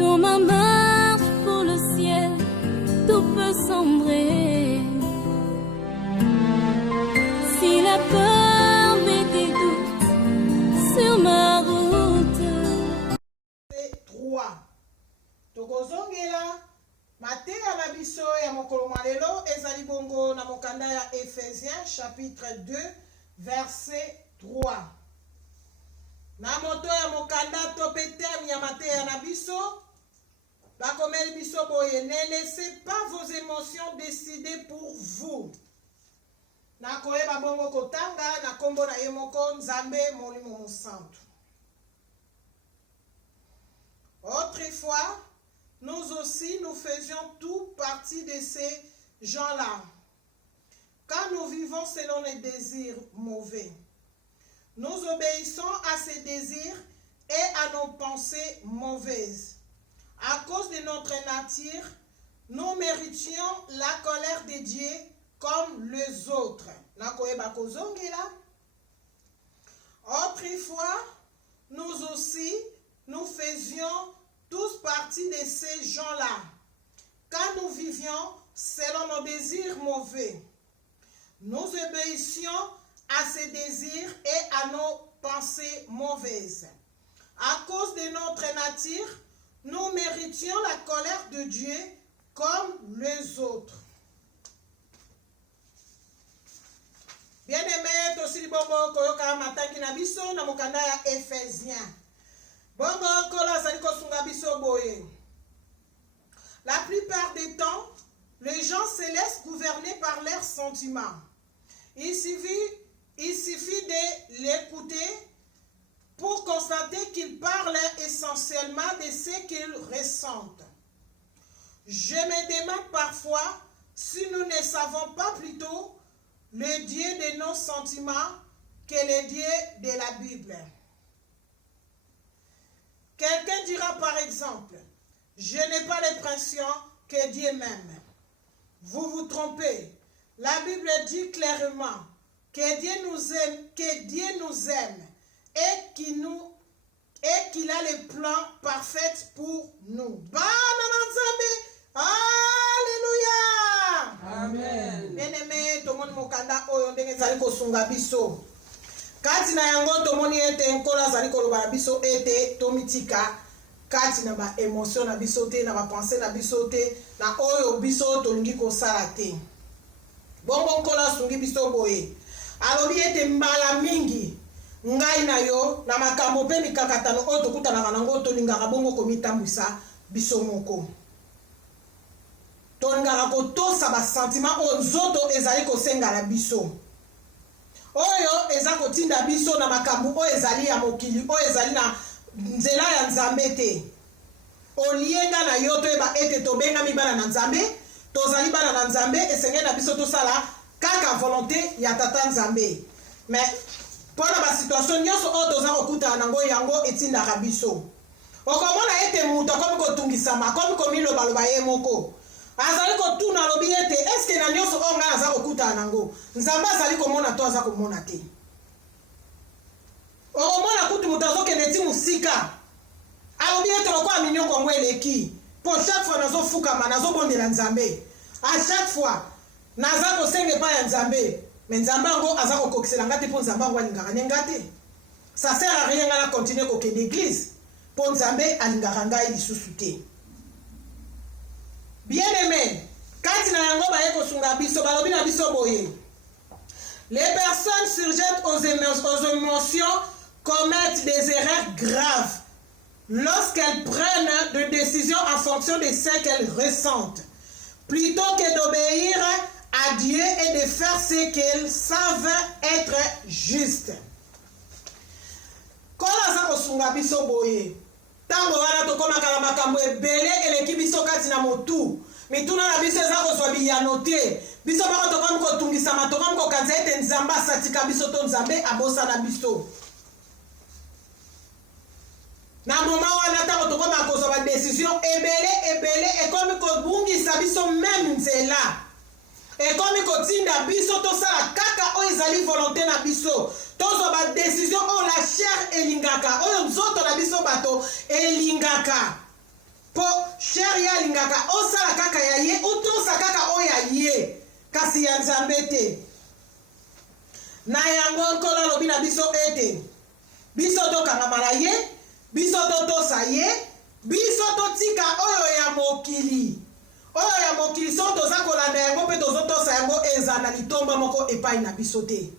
Dans ma marche pour le ciel, tout peut sombrer. Si la peur met des doutes sur ma route. 3. Tokozongela mateya na biso ya mokolo malelo ezali bongo na mokanda ya Ephésiens chapitre 2 verset 3. Na moto ya mokanda to petemi ya mateya na biso bakomeli biso boye: ne laissez pas vos émotions décider pour vous. Na koyeba bongo kotanga na kombo na ye moko Nzambe Molimo Mosantu. Autrefois, nous aussi, nous faisions tout partie de ces gens-là. Quand nous vivons selon les désirs mauvais, nous obéissons à ces désirs et à nos pensées mauvaises. À cause de notre nature, nous méritions la colère de Dieu comme les autres. Autrefois, nous aussi, nous faisions tous partie de ces gens-là. Quand nous vivions selon nos désirs mauvais, nous obéissions à ces désirs et à nos pensées mauvaises. À cause de notre nature, nous méritions la colère de Dieu comme les autres. Bien-aimé, tosili bongo koyoka matangi na biso na mokanda ya Ephésiens. Bongo kola zali kosunga biso boye. La plupart des temps, les gens se laissent gouverner par leurs sentiments. Il suffit de l'écouter pour constater qu'ils parlent essentiellement de ce qu'ils ressentent. Je me demande parfois si nous ne savons pas plutôt le Dieu de nos sentiments que le Dieu de la Bible. Quelqu'un dira par exemple: je n'ai pas l'impression que Dieu m'aime. Vous vous trompez. La Bible dit clairement que Dieu nous aime et qu'il a les plans parfaits pour nous. Alléluia. Amen. Bien-aimé, tout le monde mokanda oyo ndenge zali kosunga biso. Kati na yango tomoni ete nkola zali koloba biso ete tomitika kati na ba émotion na biso te, na ba pensée na biso te, na oyo biso tolingi kosala te. Bongo nkola sungi biso boye. Alobi ete mbala mingi ngai na yo na makambo pe mikakatano oyo tokutana nango tolingaka bongo komitambwisa biso moko. Tolingaka kotosa ba sentiment oyo nzoto ezali kosenga na biso. Oyo eza kotinda biso na makambo oyo ezali ya mokili oyo ezali na nzela ya Nzambe te. Olienga na yo toyeba ete tobenga mibala na Nzambe, tozali bana na Nzambe, esengeli na biso tosala kaka volonté ya tata Nzambe. Mais pona ba situation nyonso oyo toza kokutana nango yango etindaka biso. Okomona ete mutu akomi kotungisama, akomi komilobaloba ye moko. Azali kotuna lobi ete eske na nyonso oyo ngai aza kokutana nango Nzambe azali komona to aza komona te. Okomona kutu mutu azokende ti musika alobi ete lokola minyoko yango eleki po chaque fois nazofukama nazobondela Nzambe. À chaque fois naza kosenga epai ya Nzambe, mais Nzambe yango aza kokokisela nga te mpo Nzambe yango alingaka nde nga te. Ça sert à rien nga na continuer kokende église mpo Nzambe alingaka ngai lisusu te. Bien-aimé, kati na yango baye kosunga biso balobi na biso boye: les personnes sujettes aux émotions commettent des erreurs graves lorsqu'elles prennent des décisions en fonction de ce qu'elles ressentent, plutôt que d'obéir à Dieu et de faire ce qu'elles savent être juste. Kola za kosunga biso boye. Tango wana tokomaka na makambo ebele eleki biso kati na motu. Mituna na biso eza kozwa biyano te. Biso bako tokomi kotungisama, tokomi kokanza ete Nzambe asatika biso to Nzambe abosana biso. Na moma wana tango tokomi akozwa ba décision ebele ekomi kobungisa biso même nzela. Ekomi kotinda biso tosala kaka oyo ezali volonté na biso. Tozwa ba décision oyo la chair elingaka, oyo nzoto na biso bato elingaka. po cher ya lingaka osala kaka ya ye utosa kaka oya ye kasi ya nzambe te na yango nkolo alobi na biso ete biso tokangama na ye biso totosa ye biso totika oyo ya mokili so toza kolanda yango mpe tozotosa yango eza na litomba moko epai na biso te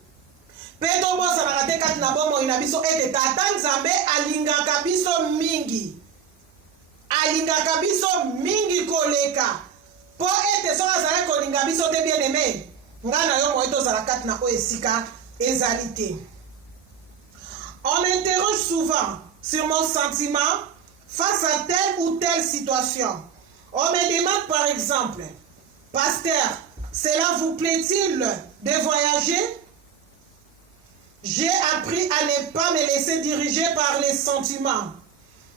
mpe tobosanaka te kati na bomoi na biso ete tata nzambe alingaka biso mingi koleka mpo ete soki azali kolinga biso te bien aime ngai na yo moi tozala kati na oyo esika ezali te. On m'interroge souvent sur mon sentiment face à telle ou telle situation. On me demande par exemple, pasteur, cela vous plaît-il de voyager? J'ai appris à ne pas me laisser diriger par les sentiments.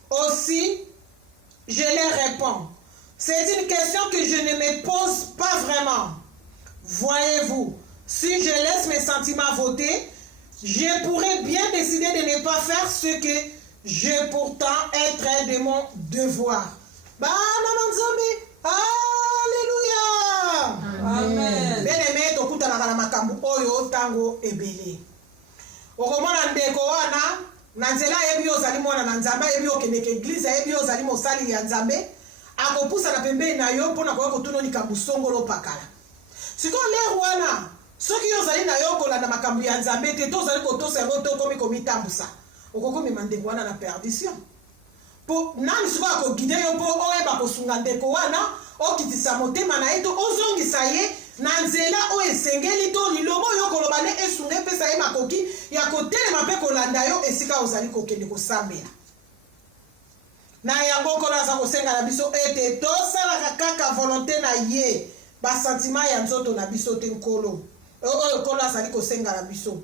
Aussi, je leur réponds. C'est une question que je ne me pose pas vraiment. Voyez-vous, si je laisse mes sentiments voter, je pourrais bien décider de ne pas faire ce que je pourtant être de mon devoir. Bah, non, Nzambe. Alléluia. Amen. Bien-aimé, tokuta na makambu oyo tango ebele. Okomona ndeko wana na nzela yebi ozali mwana na Nzambe yebi okendeke église yebi ozali mosali ya Nzambe akopusa na pembeni na yo mpona koya kotuna likambo songolo pakala. Sikoyo lero wana soki ozali na yo kolanda makambo ya Nzambe te tozali kotosa yango tokomi komitambusa okokomema ndeko wana na perdition. Po nani sikoyo akoguide yo mpo oyeba kosunga ndeko wana okitisa motema na ye to ozongisa ye na nzela oyo esengeli to lilobo oyo koloba ne esunga epesa ye makoki ya kotelema mpe kolanda yo esika ozali kokende kosambela. Na yango nkolo aza kosenga na biso ete tosalaka kaka volonté na ye basentima ya nzoto na biso te nkolo oyo nkolo azali kosenga na biso.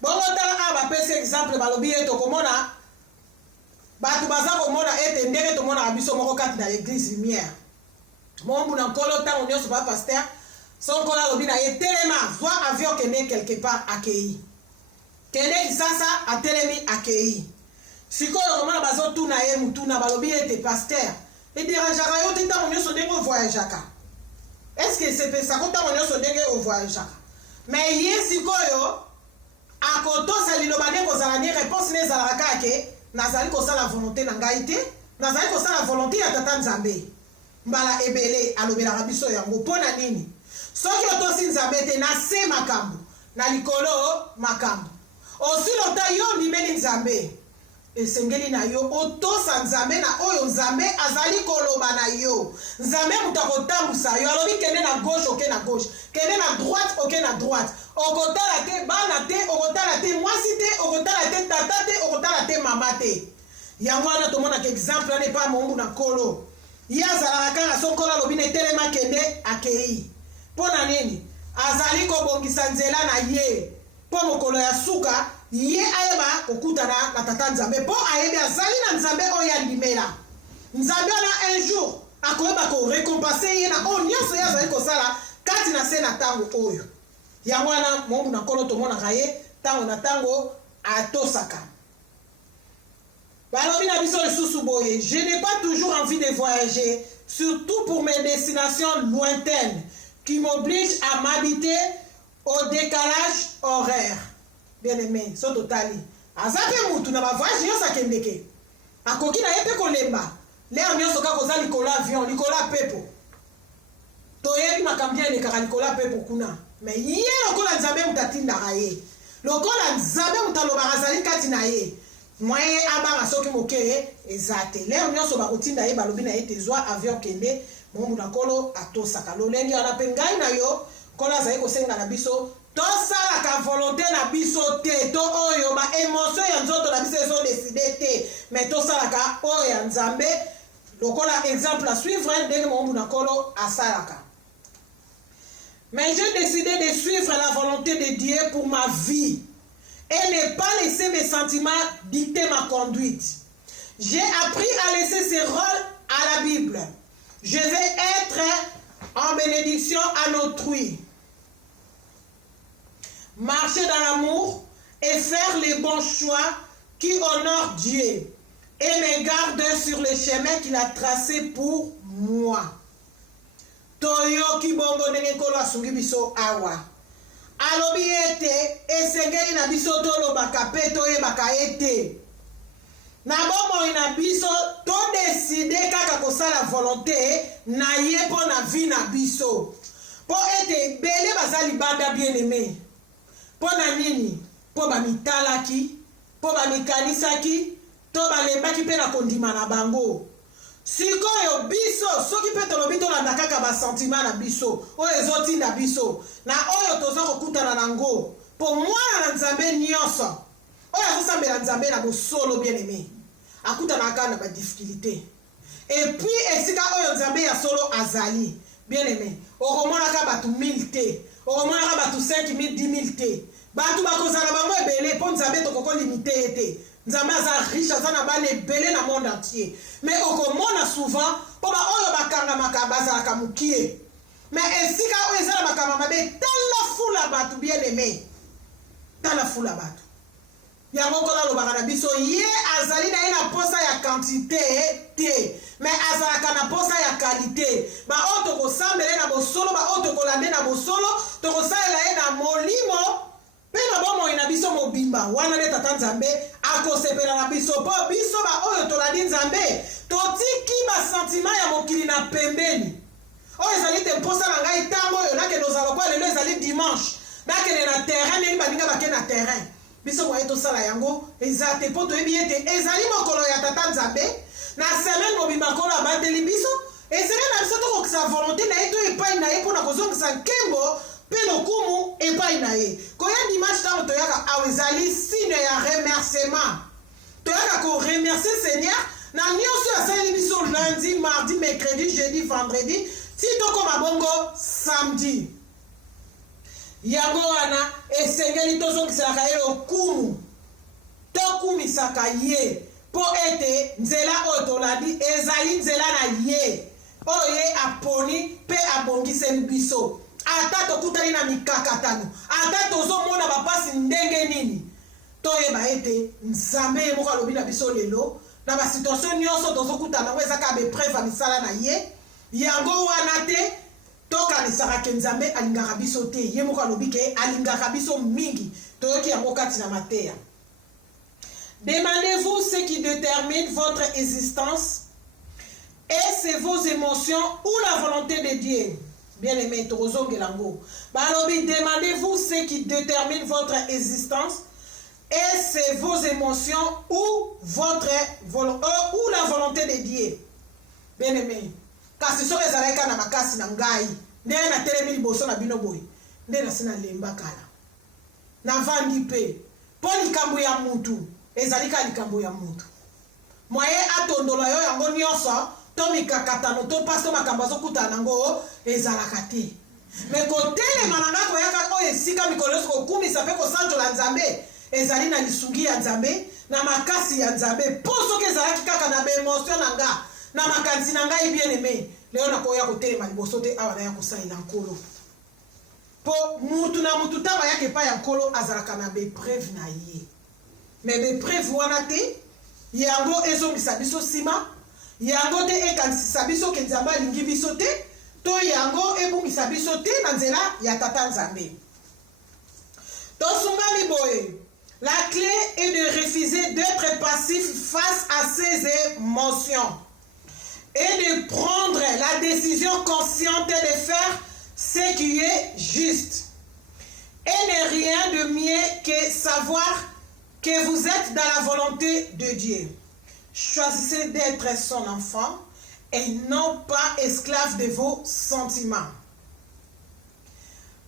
Bongo tala a bapesi exemple balobi ye tokomona bato baza komona ete ndenge tomona na biso moko kati na l'église lumière mombu na nkolo ntango nyonso ba paster so nkolo alobi na ye telema zwa avion kende quelque part akei kende kisasa atelemi akei sikoyo komona bazotuna ye mutuna balobi ete paster ederangeaka yo te ntango nyonso ndenge ovoyageaka est-ce que sepesako ntango nyonso ndenge ovoyageaka mais ye sikoyo akotosa liloba nde kozala ni réponse ne ezalaka kake nazali kosala volonté na ngai te nazali kosala volonté ya tata Nzambe mbala ebele alobelaka biso yango mpona nini soki otosi Nzambe te na se makambo na likolo makambo osi lota yo ndimeli Nzambe esengeli na yo otosa Nzambe na oyo Nzambe azali koloba na yo. Nzambe muta kotambusa yo alobi kende na gauche oke na gauche kende na droite oke na droite okotala te bana te okotala te mwasi te okotala te tata te okotala te mama te. Yango wana tomonaka exemple wana epa mombu na nkolo ye azalaka kaka so nkolo alobi na telema kende akei mpona nini azali kobongisa nzela na ye mpo mokolo ya suka ye ayeba kokutana na tata Nzambe mpo ayebi azali na Nzambe oyo andimela. Nzambe wana un jour akoyeba korekompense ye na oyo nyonso ye azali kosala kati na se na ntango oyo. Yango wana mombu na nkolo tomonaka ye ntango na ntango atosaka. Balobi na biso lisusu boye, je n'ai pas toujours envie de voyager, surtout pour mes destinations lointaines qui m'obligent à m'habiter au décalage horaire. Bien aimé, so totali. Azape mutu na ba voyage nyonso akendeke. Akoki na ye mpe kolemba. Leo nyonso kaka kozali likolo avion, likolo pepo. Toyebi makambo elekaka likolo pepo kuna. Mais ye lokola Nzambe mutatindaka ye. Lokola Nzambe mutalobaka azali kati na ye. Mwaye abanga soki moke ezate. Leo nyonso bakotinda ye balobi na ye tezwa avion kende mombu na nkolo atosaka. Lolenge wana mpe ngai na yo nkolo azali kosenga na biso tosalaka volonté na biso te to oyo ba émotion ya nzoto na biso ezodeside te mais tosalaka oyo ya Nzambe lokola exemple à suivre ndenge mombu na nkolo asalaka. Mais j'ai décidé de suivre la volonté de Dieu pour ma vie et ne pas laisser mes sentiments dicter ma conduite. J'ai appris à laisser ce rôle à la Bible. Je vais être en bénédiction à autrui. Marcher dans l'amour et faire les bons choix qui honorent Dieu. et me garde sur le chemin qu'il a tracé pour moi. Toyoki bongo ndenge nkolo asungi biso awa. Alobi ete esengeli na biso tolobaka pe toyebaka ete na bomoi na biso todeside kaka kosala volonté na ye mpo na vi na biso mpo ete ebele baza libanda bien aimé mpo na nini mpo bamitalaki mpo bamikanisaki to balembaki mpe na kondima na bango. Sikoyo biso soki mpe tolobi tolanda kaka basentima na biso oyo ezotinda biso na oyo toza kokutana nango mpo mwana na nzambe nyonso oyo azosambela nzambe na bosolo bien aimé akutanaka na badifficulté epuis esika oyo nzambe ya solo azali bien aimé okomonaka bato 1000 te okomonaka bato 5000 10000 te bato bakozala bango ebele mpo nzambe tokoko limite ye te. Nzambe aza riche aza na bana ebele na monde entier mais okomona souvent mpo baoyo bakangamaka bazalaka mokie mais esika oyo eza na makambo mabe tala fula bato bien aimé tala fula bato yango kona alobaka na biso ye azali na ye na posa ya quantité te mais azalaka na posa ya qualité baoyo tokosambela ye na bosolo baoyo tokolande na bosolo tokosalela ye na molimo mpe na bomoi na biso mobimba wana nde tata nzambe akosepela na biso mpo biso baoyo tolandi nzambe totiki basentima ya mokili na pembeni oyo ezali te mposa na ngai ntango oyo nakende ozala kwa lelo ezali dimanche nakende na terrain ndenge baninga bake na terrain biso moye tosala yango eza te mpo toyebi ete ezali mokolo ya tata nzambe na semaine mobimba nkolo abateli biso esengeli na biso tokokisa volonté na ye to epai na ye mpo na kozongisa nkembo mpe lokumu epai na ye koya dimanche ntango toyaka awa ezali signe ya remerciement toyaka koremercie seigneur na nyonso asaleli biso lundi mardi mercredi jeudi vendredi ti tokoma bongo samedi yango wana esengeli tozongiselaka ye lokumu tokumisaka ye mpo ete nzela oyo tolandi ezali nzela na ye oyo ye aponi mpe abongiseli biso ata tokutani na mikakatano ata tozomona bapasi ndenge nini toyeba ete nzambe ye moko alobi na biso lelo na basituation nyonso tozokutana yango ezaka bepreuve ya misala na ye yango wana te tokanisaka ke nzambe alingaka biso te ye moko alobi ke alingaka biso mingi toyoki yango kati na mateya. Demandez-vous ce qui détermine votre existence et c'est vos émotions ou la volonté de Dieu. Bien aimé, demandez-vous ce qui détermine votre existence et c'est vos émotions ou la volonté de Dieu. Bien aimé, kasi so ezalaka na makasi na ngai ndenge na telemi liboso na bino boye nde nasi na lemba kala navandi mpe mpo likambo ya mutu ezalika likambo ya mutu mwaye atondola yo yango nyonso to mikakatano to mpasi to makambo azokutana nango ezalaka te me kotelema na nga koyaka oyo esika mikolo nyonso kokumisa mpe kosanjola nzambe ezali na lisungi ya nzambe na makasi ya nzambe mpo soki ezalaki kaka na baemotio na nga na makanisi na ngai bien aimé leo nakoya kotelema liboso te awa naya kosalela nkolo mpo mutu na mutu ntango ayaka epai ya nkolo azalaka na bepreuve na ye me bepreuve wana te yango ezongisa biso nsima yango te ekanisisa biso ke nzambe alingi biso te to yango ebungisa biso te na nzela ya tata nzambe tosungami boye. La clé est de refuser d'être passif face à ces émotions et de prendre la décision consciente de faire ce qui est juste. Et n'est rien de mieux que savoir que vous êtes dans la volonté de Dieu. Choisissez d'être son enfant et non pas esclave de vos sentiments.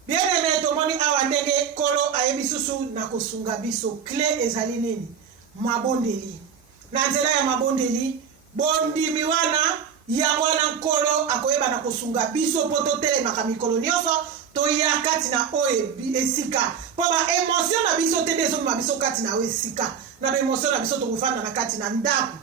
Bien aimé, tomoni awa ndenge kolo ayebisusu na kosunga biso clé ezali nini mabondeli na nzela ya mabondeli bondimi wana yango wana nkolo akoyeba na kosunga biso po totelemaka mikolo nyonso toya kati na oyo esika po baémotion na biso te nde ezomema biso kati na oyo esika na baémotion na biso tokofanda na kati na ndako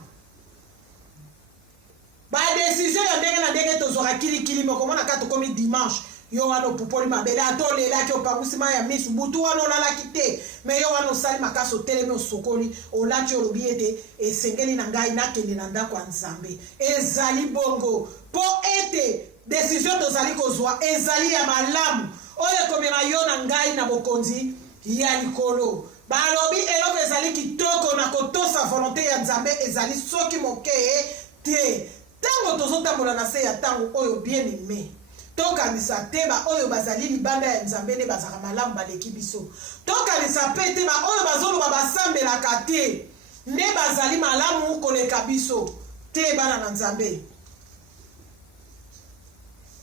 badesizio ya ndenge na ndenge tozwaka kilikili mokomona kaka tokomi dimanche yo wana opupoli mabele atolelaki opangusima ya misu butu wana olalaki te me yo wana osali makasi otelemi osokoli olati olobi ete esengeli na ngai nakende na ndako ya nzambe ezali bongo mpo ete desizio tozali kozwa ezali ya malamu oyo ekomema yo na ngai na bokonzi ya likolo balobi eloko ezali kitoko na kotosa volonté ya nzambe ezali soki moke te ntango tozotambola na se ya ntango oyo bien aimé tokanisa te baoyo bazali libanda ya nzambe nde bazaka malamu baleki biso tokanisa mpe te baoyo bazoloba basambelaka te nde bazali malamu koleka biso te bana na nzambe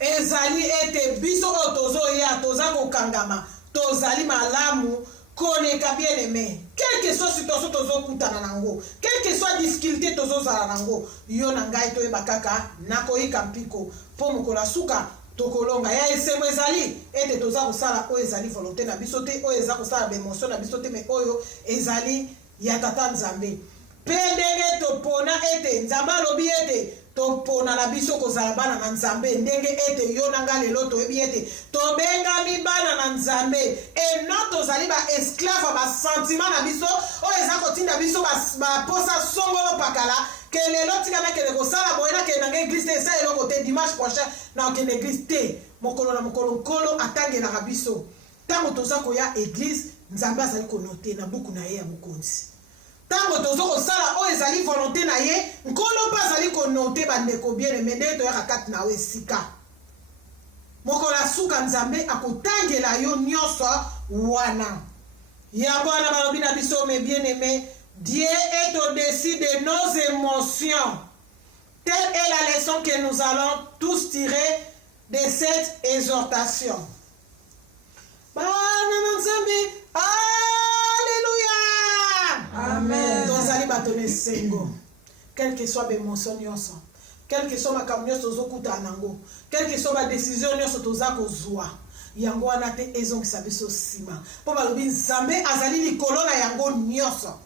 ezali ete biso oyo tozoya toza kokangama tozali malamu koleka bien aimé quelque soit situation tozokutana nango quelque soit difficulté tozozala nango yo na ngai toyeba kaka nakoyika mpiko mpo mokolo asuka tokolonga ya esengo ezali ete toza kosala oyo ezali volonté na biso te oyo eza kosala bemotion na biso te me oyo ezali ya tata nzambe mpe ndenge topona ete nzambe alobi ete topona na biso kozala bana na nzambe ndenge ete yo na nga lelo toyebi ete tobengami bana na nzambe eno tozali baesclave basentima na biso oyo eza kotinda biso baposa songolo pakala ke lelo tika nakende kosala boye nakende nanga eglise te esa eloko te dimanche prochain na okende eglise te mokolo na mokolo nkolo atangelaka biso ntango toza koya eglise nzambe azali konote na buku na ye ya bokonzi ntango tozokosala oyo ezali volonté na ye nkolo mpe azali konote bandeko bien aimé ndenge toyaka kati na yo esika mokolo asuka nzambe akotangela yo nyonso wana yango wana balobi na biso me bien aimé Dieu est au-dessus de nos émotions. Telle est la leçon que nous allons tous tirer de cette exhortation. Alléluia. Amen. Tozali batone sengo. Quelle que soit l'émotion nyonso, quelle que soit makambo nyonso tozokuta nango, quelle que soit ma décision nyonso toza kozwa. Yango wana te ezongisa biso sima. Po balobi nzambe azali likolo na yango nyonso.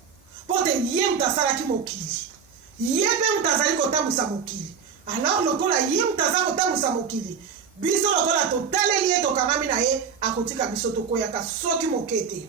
Pote ye mutasalaki mokili ye mpe mutazali kotambusa mokili alors lokola ye mutaza kotambusa mokili biso lokola totaleli ye tokangami na ye akotika biso tokoyaka soki mokete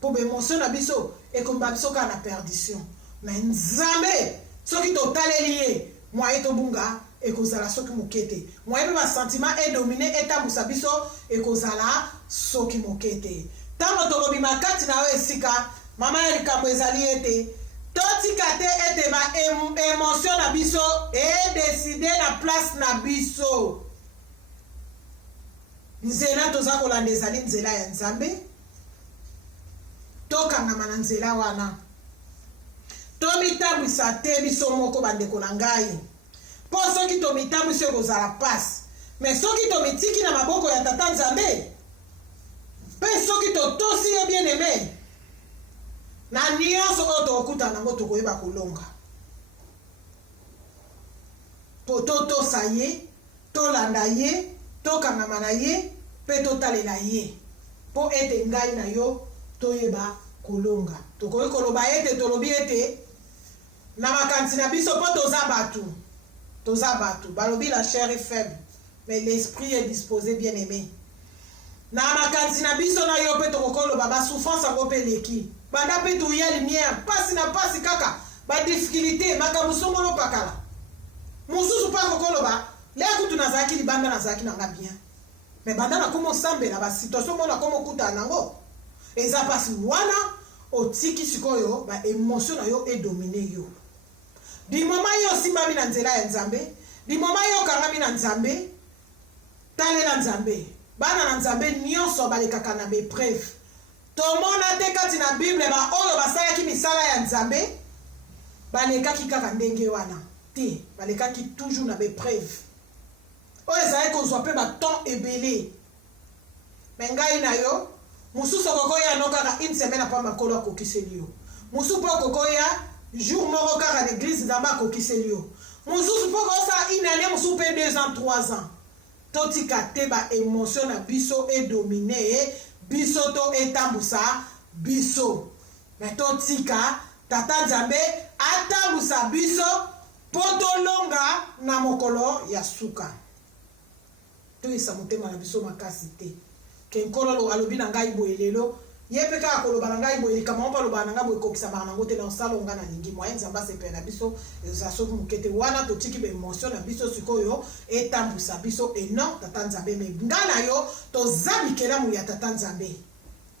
po bemotion na biso ekomba biso kaka na perdition na nzambe soki totaleli ye mwaye tobunga ekozala soki mokete mwaye mpe basentiment edomine etambusa biso ekozala soki mokete ntango tokobima kati na yo esika mama ya likambo ezali ete totika te ete baémotion na biso edeside na place na biso nzela toza kolanda ezali nzela ya nzambe tokangama na nzela wana tomitambwisa te biso moko bandeko na ngai mpo soki tomitambwisi ekozala pasi me soki tomitiki na maboko ya tata nzambe mpe soki totosi ye bien aimé na nyonso oyo tokokutana nango tokoyeba kolonga po totosa ye tolanda ye tokangama na ye mpe totalela ye mpo ete ngai na yo toyeba kolonga tokoki koloba ete tolobi ete na makanisi na biso mpo toza bato balobi la chair est faible mais l'esprit est disposé bien aimé na makanisi na biso na yo mpe tokokoloba basouffrance yango mpe leki banda mpe tuya lumière pasi na pasi kaka badifficulté makambo songolo pakala mosusu mpa kokoloba lea kutu nazalaki libanda nazalaki nanga bien me banda nakoma osambela basituation moko nakoma okutana nango eza mpasi wana otiki sikoyo baémotion na yo edomine yo dimoma yo osimbami na nzela ya nzambe dimoma yo okangami na nzambe talela nzambe bana na nzambe nyonso balekaka na bepreuve tomona te kati na bible baoyo basalaki misala ya nzambe balekaki kaka ndenge wana te balekaki toujours na bepreuve oyo ezali kozwa mpe batemps ebele me ngai na yo mosusu okokoya no kaka une semaine apres makolo akokiseli yo mosusu mpo okokoya jour moko kaka na église nzambe akokiseli yo mosusu mpo okosala une année mosusu mpe 2 ans 3 ans totika te baémotion na biso edomine biso to etambusa biso me totika tata nzambe atambusa biso mpo tolonga na mokolo ya suka toyesa motema na biso makasi te ke nkolo alobi na ngai boye lelo ye mpe kaka koloba na ngai boye likambo moko aloba na ngai boye ekokisamaka nango te na osala onga na lingi moye nzambe asepele na biso ezala soki moke te wana totiki baemotion na biso sikoyo etambusa biso eno tata nzambe me nga na yo toza bikelamu ya tata nzambe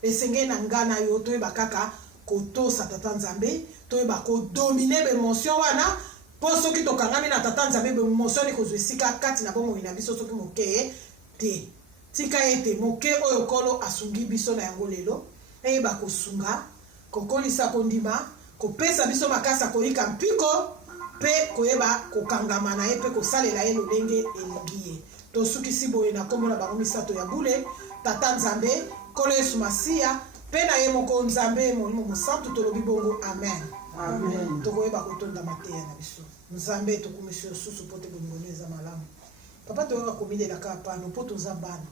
esengeli na nga na yo toyeba kaka kotosa tata nzambe toyeba kodomine baemotion wana mpo soki tokangami na tata nzambe baemotion ekozwa esika kati na bomoi na biso soki moke te tika ete moke oyo nkolo asungi biso na yango lelo eyeba kosunga kokolisa kondima kopesa biso makasi akoyika mpiko mpe koyeba kokangama na ye mpe kosalela ye lolenge elingi ye tosukisi boye na nkombo na bango misato ya bule tata nzambe nkolo yesu masiya mpe na ye moko nzambe molimo mosantu tolobi bongo amen tokoyeba kotonda mateya na biso nzambe tokumisi yo susu mpo te bolingono eza malamu papa toyoka komilelaka apano mpo toza bana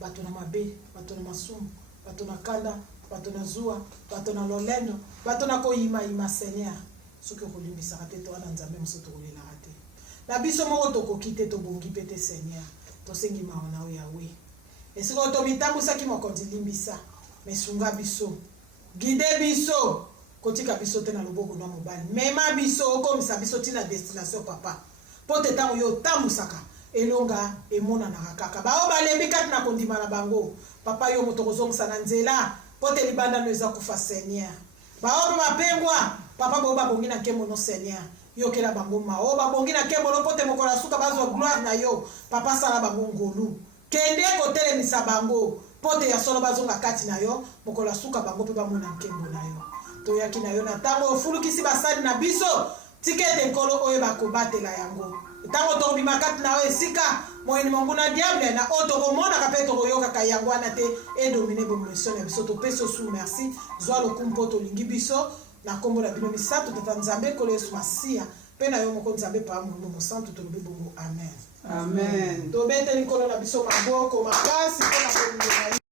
bato na mabe bato na masumu bato na kanda bato na zuwa bato na lolendo bato na koyimayima seigneur soki okolimbisaka te towana nzambe moso tokolelaka te na biso moko tokoki te tobongi mpe te seigneur tosengi mawa na yo yawe esika oyo tomitambwisaki mokonzi limbisa mesunga biso gide biso kotika biso te na loboko na mobali mema biso okomisa biso ntina destination papa mpo te ntango yo otambwisaka elonga emonanaka kaka bao balembi kati na kondima na bango papa yo moto kozongisa na nzela mpo te libandano eza kufa seigneur bao mpe bapengwa papa bao babongi na nkembo no seigneur yokela bango mao babongi na nkembo no mpo te mokolo ya suka bazwa gloire na yo papa sala bango ngolu kende kotelemisa bango mpo te ya solo bazonga kati na yo mokolo ya suka bango mpe bamona nkembo na yo toyaki na yo na ntango ofulukisi basali na biso tika ete nkolo oyo bakobatela yango ntango tokobima kati na yo esika moyeni monguna diable na oyo tokomonaka mpe tokoyokaka yango wana te edomine bomotion na biso topesi osu merci zwa lokumu mpo tolingi biso na nkombo na bino misato tata nzambe nkolo yesu masiya mpe na yo moko nzambe paa molimo mosantu tolobi bongo amen Amen. tobeteli nkolo na biso maboko makasi mpo na kolinga